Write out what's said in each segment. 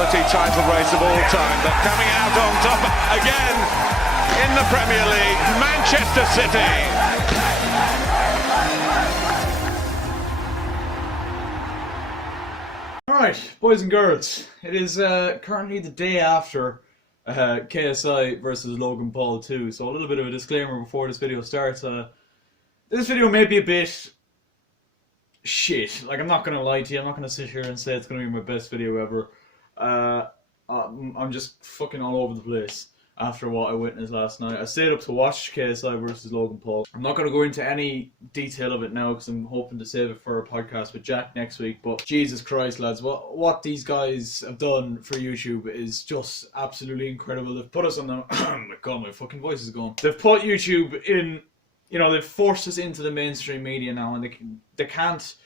quality title race of all time, but coming out on top again in the Premier League, Manchester City. Alright, boys and girls, it is currently the day after KSI versus Logan Paul 2, so a little bit of a disclaimer before this video starts. This video may be a bit shit, like I'm not going to lie to you, I'm not going to sit here and say it's going to be my best video ever. I'm just fucking all over the place after what I witnessed last night. I stayed up to watch KSI versus Logan Paul. I'm not going to go into any detail of it now because I'm hoping to save it for a podcast with Jack next week. But Jesus Christ, lads, what these guys have done for YouTube is just absolutely incredible. They've put us on the... oh my god, my fucking voice is gone. They've put YouTube in... You know, they've forced us into the mainstream media now, and they can't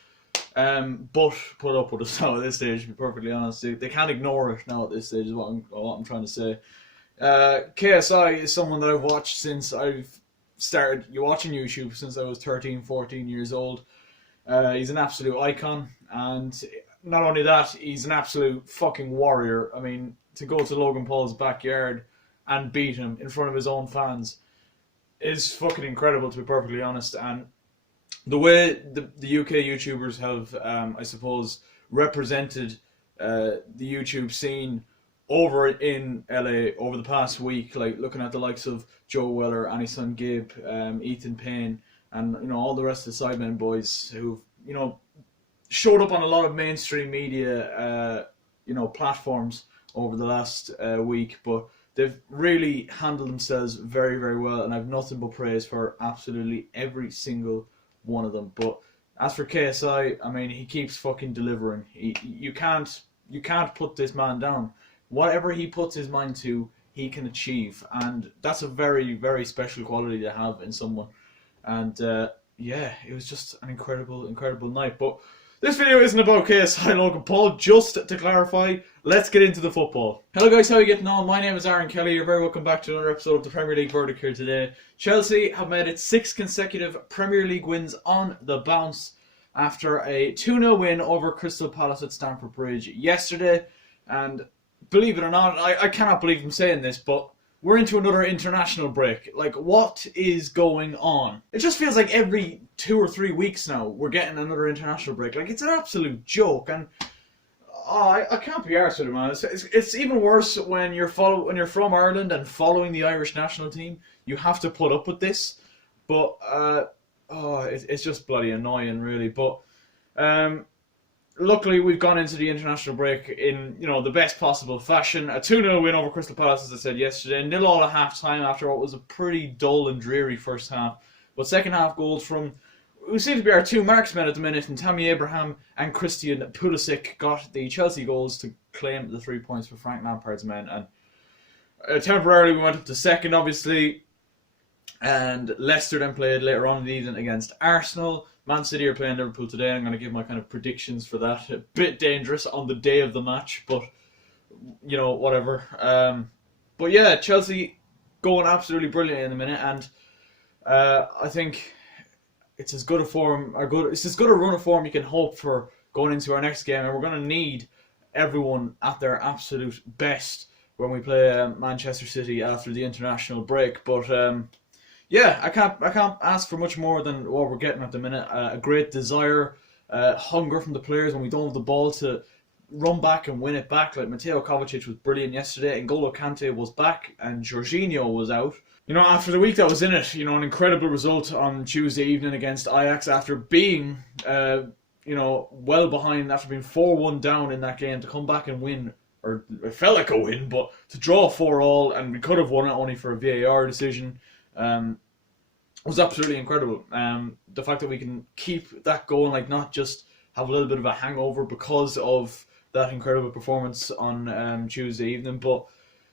but put up with us now at this stage, to be perfectly honest. They can't ignore it now at this stage, is what I'm trying to say. KSI is someone that I've watched since I've started watching YouTube, since I was 13, 14 years old. He's an absolute icon, and not only that, he's an absolute fucking warrior. I mean, to go to Logan Paul's backyard and beat him in front of his own fans is fucking incredible, to be perfectly honest. And the way the UK YouTubers have, I suppose, represented the YouTube scene over in LA over the past week, like looking at the likes of Joe Weller, Anisan Gibb, Ethan Payne, and you know all the rest of the Sidemen boys who've showed up on a lot of mainstream media platforms over the last week, but they've really handled themselves very, very well, and I have nothing but praise for absolutely every single one of them. But as for KSI, I mean, he keeps fucking delivering. You can't put this man down. Whatever he puts his mind to, he can achieve, and that's a very, very special quality to have in someone. And yeah, it was just an incredible, incredible night. But this video isn't about KSI and Logan Paul, just to clarify. Let's get into the football. Hello guys, how are you getting on? My name is Aaron Kelly. You're very welcome back to another episode of the Premier League Verdict here today. Chelsea have made it 6 consecutive Premier League wins on the bounce after a 2-0 win over Crystal Palace at Stamford Bridge yesterday. And believe it or not, I cannot believe I'm saying this, but we're into another international break. Like, what is going on? It just feels like every 2 or 3 weeks now we're getting another international break. Like, it's an absolute joke, and I can't be arsed with it, man. It's even worse when you're from Ireland and following the Irish national team. You have to put up with this, but it's just bloody annoying, really. But luckily, we've gone into the international break in the best possible fashion. A 2-0 win over Crystal Palace, as I said yesterday. 0-0 at half-time after what was a pretty dull and dreary first half. But second half goals from who seem to be our two marksmen at the minute, and Tammy Abraham and Christian Pulisic got the Chelsea goals to claim the 3 points for Frank Lampard's men. And temporarily we went up to second, obviously. And Leicester then played later on in the evening against Arsenal. Man City are playing Liverpool today. I'm going to give my kind of predictions for that. A bit dangerous on the day of the match, but whatever. But yeah, Chelsea going absolutely brilliant in a minute, and I think it's as good a run of form you can hope for going into our next game, and we're going to need everyone at their absolute best when we play Manchester City after the international break. But yeah, I can't ask for much more than what we're getting at the minute. A great desire, hunger from the players when we don't have the ball to run back and win it back. Like Mateo Kovacic was brilliant yesterday, and N'Golo Kante was back, and Jorginho was out. After the week that was in it, an incredible result on Tuesday evening against Ajax after being, well behind, after being 4-1 down in that game, to come back and win, or it felt like a win, but to draw 4-4, and we could have won it only for a VAR decision, was absolutely incredible. The fact that we can keep that going, like not just have a little bit of a hangover because of that incredible performance on Tuesday evening, but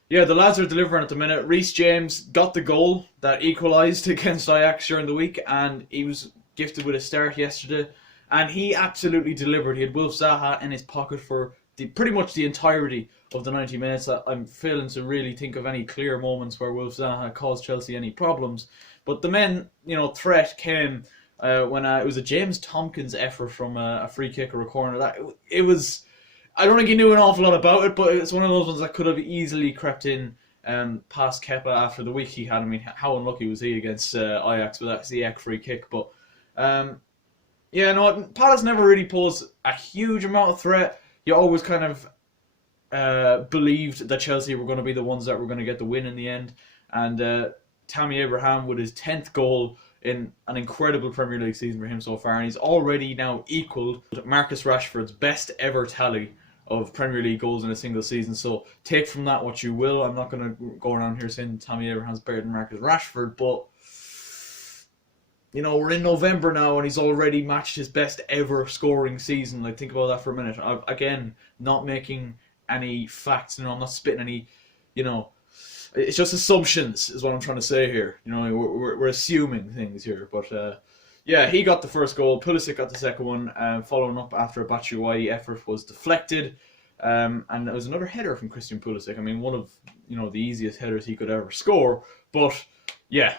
yeah, the lads are delivering at the minute. Reece James got the goal that equalised against Ajax during the week, and he was gifted with a start yesterday, and he absolutely delivered. He had Wilf Zaha in his pocket for pretty much the entirety of the 90 minutes. I'm failing to really think of any clear moments where Wilf Zaha caused Chelsea any problems, but the main threat came when it was a James Tompkins effort from a free kick or a corner. It was I don't think he knew an awful lot about it, but it's one of those ones that could have easily crept in past Kepa after the week he had. I mean, how unlucky was he against Ajax with that Ziyech free kick? But yeah, no, Palace never really posed a huge amount of threat. You always kind of believed that Chelsea were going to be the ones that were going to get the win in the end. And Tammy Abraham with his 10th goal in an incredible Premier League season for him so far, and he's already now equalled Marcus Rashford's best ever tally of Premier League goals in a single season. So take from that what you will. I'm not going to go around here saying Tammy Abraham's better than Marcus Rashford, but you know, we're in November now and he's already matched his best ever scoring season. Like, think about that for a minute. Again, not making any facts, you know, I'm not spitting any, you know, it's just assumptions is what I'm trying to say here. You know, we're assuming things here. But yeah, he got the first goal. Pulisic got the second one, following up after a Batshuayi effort was deflected. And it was another header from Christian Pulisic. I mean, one of, you know, the easiest headers he could ever score. But yeah,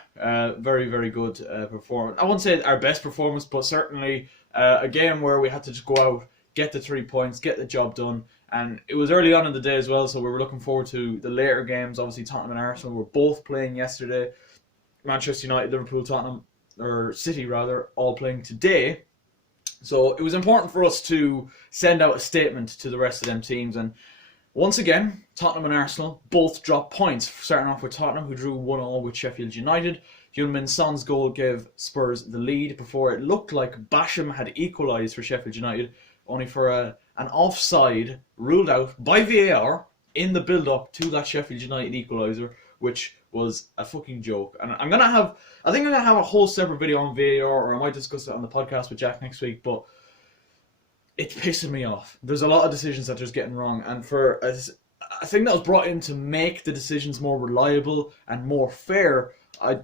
very, very good performance. I wouldn't say our best performance, but certainly a game where we had to just go out, get the 3 points, get the job done. And it was early on in the day as well, so we were looking forward to the later games. Obviously, Tottenham and Arsenal were both playing yesterday. Manchester United, Liverpool, Tottenham, or City rather, all playing today. So it was important for us to send out a statement to the rest of them teams. And once again, Tottenham and Arsenal both dropped points, starting off with Tottenham, who drew 1-1 with Sheffield United. Heung-min Son's goal gave Spurs the lead before it looked like Basham had equalised for Sheffield United, only for an offside ruled out by VAR in the build-up to that Sheffield United equaliser, which was a fucking joke. And I think I'm gonna have a whole separate video on VAR, or I might discuss it on the podcast with Jack next week. But it's pissing me off. There's a lot of decisions that are just getting wrong, and for a thing that was brought in to make the decisions more reliable and more fair, I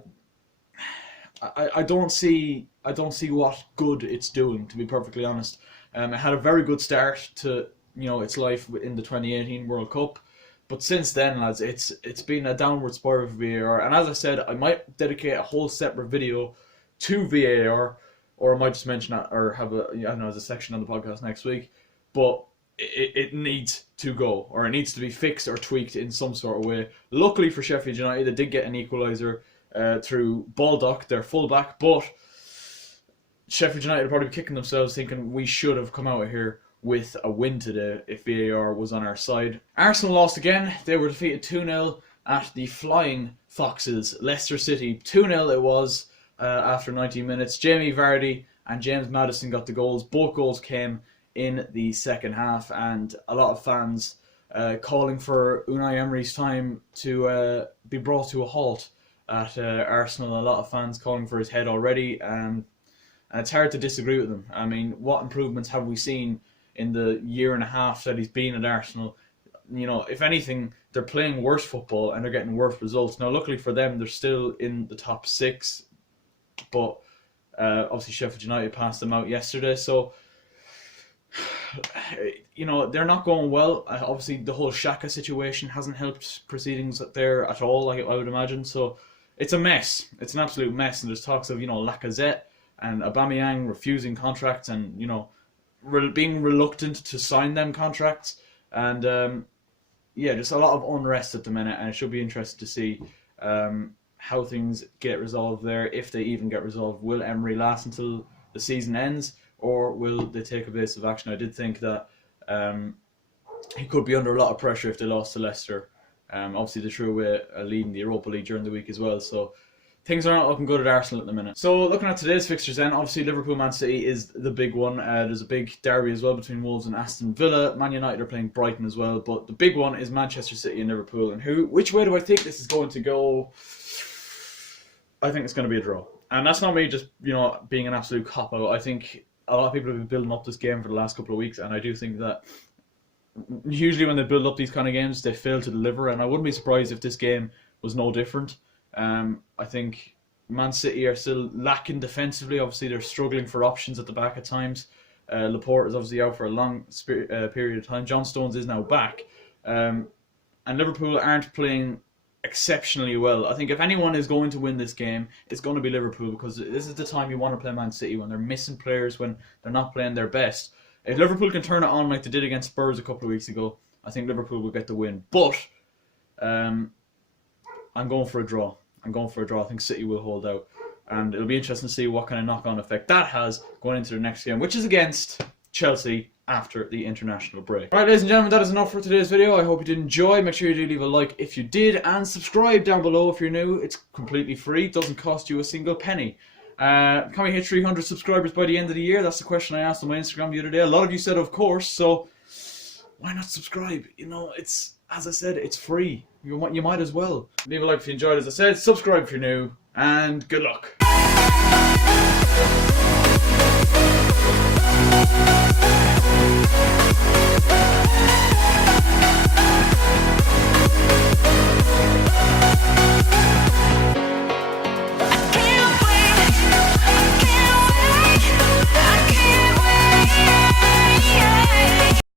don't see what good it's doing, to be perfectly honest. It had a very good start to, you know, its life in the 2018 World Cup, but since then, lads, it's been a downward spiral for VAR. And as I said, I might dedicate a whole separate video to VAR, or I might just mention that, or have a, I don't know, as a section on the podcast next week. But it needs to go, or it needs to be fixed or tweaked in some sort of way. Luckily for Sheffield United, they did get an equaliser through Baldock, their fullback, but Sheffield United are probably kicking themselves thinking we should have come out of here with a win today if VAR was on our side. Arsenal lost again. They were defeated 2-0 at the Flying Foxes, Leicester City. 2-0 it was after 90 minutes. Jamie Vardy and James Maddison got the goals. Both goals came in the second half, and a lot of fans calling for Unai Emery's time to be brought to a halt at Arsenal. A lot of fans calling for his head already. And it's hard to disagree with them. I mean, what improvements have we seen in the year and a half that he's been at Arsenal? You know, if anything, they're playing worse football and they're getting worse results. Now, luckily for them, they're still in the top 6. But obviously Sheffield United passed them out yesterday. So, you know, they're not going well. Obviously, the whole Xhaka situation hasn't helped proceedings there at all, like I would imagine. So, it's a mess. It's an absolute mess. And there's talks of, you know, Lacazette and Aubameyang refusing contracts and, you know, being reluctant to sign them contracts. And, yeah, just a lot of unrest at the minute. And it should be interesting to see how things get resolved there, if they even get resolved. Will Emery last until the season ends, or will they take evasive action? I did think that he could be under a lot of pressure if they lost to Leicester. Obviously, they threw away a lead in the Europa League during the week as well. So things are not looking good at Arsenal at the minute. So looking at today's fixtures then, obviously Liverpool-Man City is the big one. There's a big derby as well between Wolves and Aston Villa. Man United are playing Brighton as well. But the big one is Manchester City and Liverpool. And which way do I think this is going to go? I think it's going to be a draw. And that's not me just, you know, being an absolute cop-out. I think a lot of people have been building up this game for the last couple of weeks. And I do think that usually when they build up these kind of games, they fail to deliver. And I wouldn't be surprised if this game was no different. I think Man City are still lacking defensively. Obviously, they're struggling for options at the back at times. Laporte is obviously out for a long period of time. John Stones is now back. And Liverpool aren't playing exceptionally well. I think if anyone is going to win this game, it's going to be Liverpool, because this is the time you want to play Man City, when they're missing players, when they're not playing their best. If Liverpool can turn it on like they did against Spurs a couple of weeks ago, I think Liverpool will get the win. But I'm going for a draw. I think City will hold out. And it'll be interesting to see what kind of knock-on effect that has going into the next game, which is against Chelsea after the international break. Right, ladies and gentlemen, that is enough for today's video. I hope you did enjoy. Make sure you do leave a like if you did, and subscribe down below if you're new. It's completely free. It doesn't cost you a single penny. Can we hit 300 subscribers by the end of the year? That's the question I asked on my Instagram the other day. A lot of you said, of course, so why not subscribe? You know, it's, as I said, it's free. You might as well. Leave a like if you enjoyed, as I said. Subscribe if you're new, and good luck.